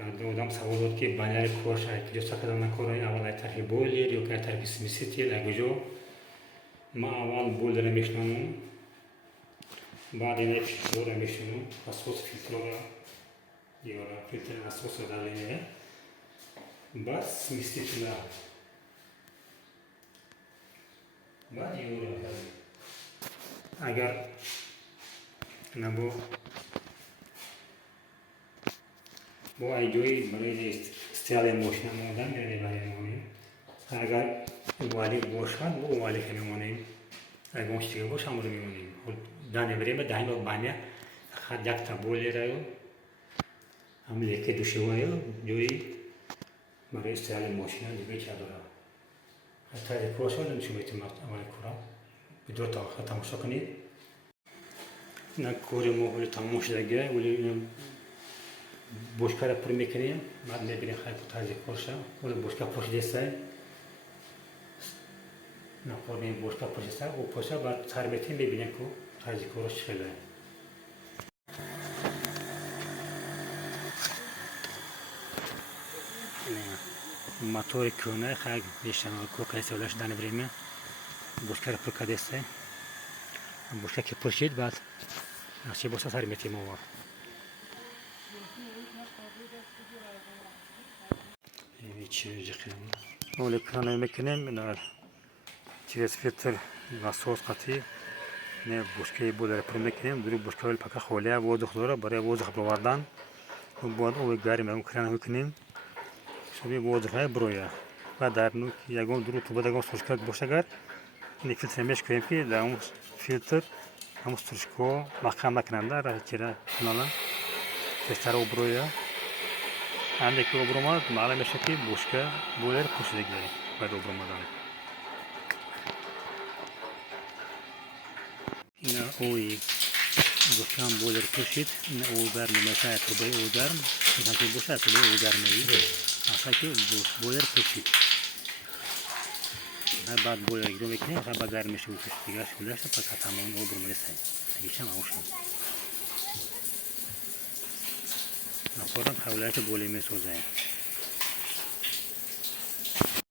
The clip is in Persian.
دادم سوالات که بنیار کورش که جو سکتا نکوره اول طرح بولیر یا که طرح سمیسیتیل اگجو ما اول بولر میشنم بعد اینه فیلتر میشنم اساس فیلتر یا فیلتر اساس داریم بعد سمیسیتیل بعد یورو اگر نبود با ایجوی برای استفاده ماشین مودن می‌ریم می‌مونیم. اگر والی باشد با والی که می‌مونیم. اگر مشتی باشه هم رو می‌مونیم. دانه بریم دهیم با بانیا خد یک تا بولی رايو هم لیک دشوایه جوی برای استفاده ماشین دیگه چادر. حتی کوچه ولی میشه میتونم اول کورا بدور تا تماشا کنید. نه کوری مولی تماشا دیگه ولی بوشکار پر میکنیم بعد میبینیم خیلی تازه کورشه ولی بوشکار پوش دیسته نه خوریم بوشکار پوش دیسته و پوشه بعد سر میتیم میبینیم که تازه کورش خیلی موتور کونه خیلی بیشتر کوکایس ولش دانه بریم بوشکار پر کردیسته بوشکار که پوشید بعد نشی بوشه سر میتیم آور چیزی خیلی ولی کنار میکنیم نه چیز فیلتر ناسوس قطعی نه بوشکه بوده پر میکنیم دوری بوشکه ولی پاک خوله وضوح داره برای وضوح بردن و بعد اوی گاری میکنیم شبیه وضوح برویا و در نوک یکم درو تو بدگم سوشکار باشه گر این فیلتر میش کنیم که در اون فیلتر همون سوشکو مخم نکننده راه چیره کنالا تستر او برویا عندك اوبرومات معلم شكل بوشكا بولر كوش دقيقة بعد اوبرومات هنا اوي بوشكان بولر كوشيت هنا او دارم مشاعر تبعي او دارم هنا في بوشا تبعي او دارم عشان كي بولر كوشيت هنا بعد بولر يقدر يكني هنا بعد دارم يشوي كوش تيجاش ولاش فكاتامون اوبرومات لسه هيشام اوشام نقولن حولات بولي مسوزين